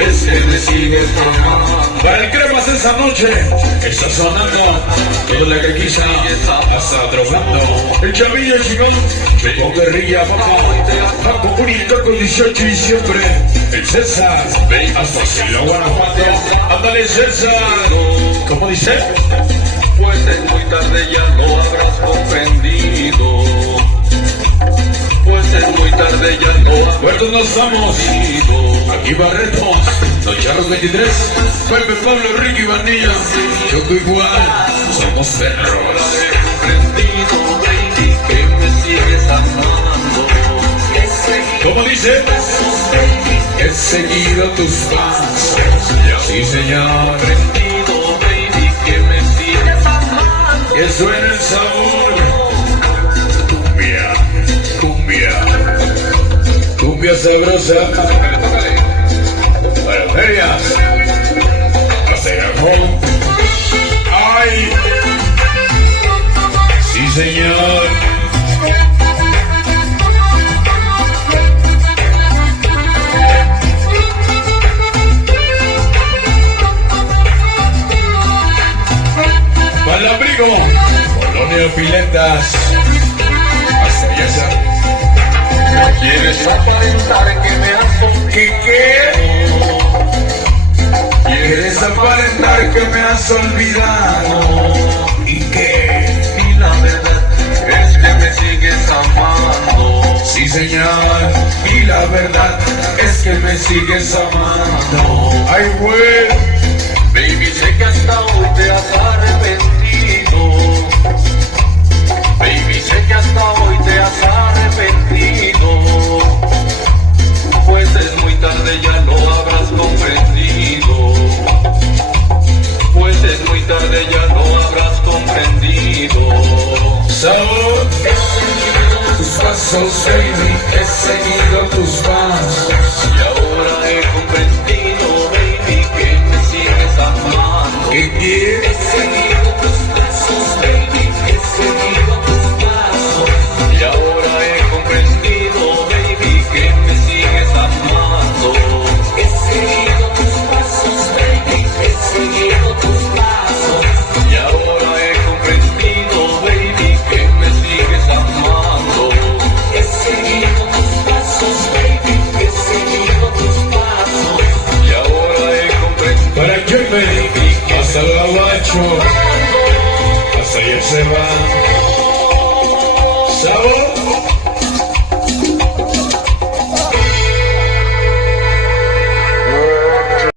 es que me sigues amando. Para el cremas esa noche está sonando toda la requisa, hasta drogando. El chavillo chingón, con guerrilla, papá. Paco bonito con 18 de diciembre. El César, hasta Silo, Guanajuato. Ándale, César. ¿Cómo dice? Pues es muy tarde, ya lo habrás comprendido. Pues es muy tarde, ya lo habrás ¿Cuántos nos vamos? Aquí Barretos, Los Charros 23, Pepe, Pablo, Ricky, Vanilla, Choco igual, somos perros. comprendido, baby, que me sigues amando. ¿Cómo dice? He seguido tus pasos, sí señor. Comprendido, baby, que me sigues amando. Que suena el sabor. Cumbia, cumbia, cumbia sabrosa. Para ferias, ¡ay! Sí señor. Palabrigo, Colonia Piletas, hasta allá. ¿Quieres aparentar que me has ¿Qué? ¿Quieres aparentar que me has olvidado? ¿Y qué? Y la verdad es que me sigues amando. Sí señor, y la verdad es que me sigues amando. Ay güey, Baby, sé que hasta hoy te has arrepentido. Baby, sé que hasta hoy te has arrepentido. Pues es muy tarde, ya lo habrás comprendido. Pues es muy tarde, ya lo habrás comprendido. sabor. He seguido tus pasos, baby, he seguido tus pasos. Y ahora he comprendido, baby, que me sigues amando. ¿Qué quieres?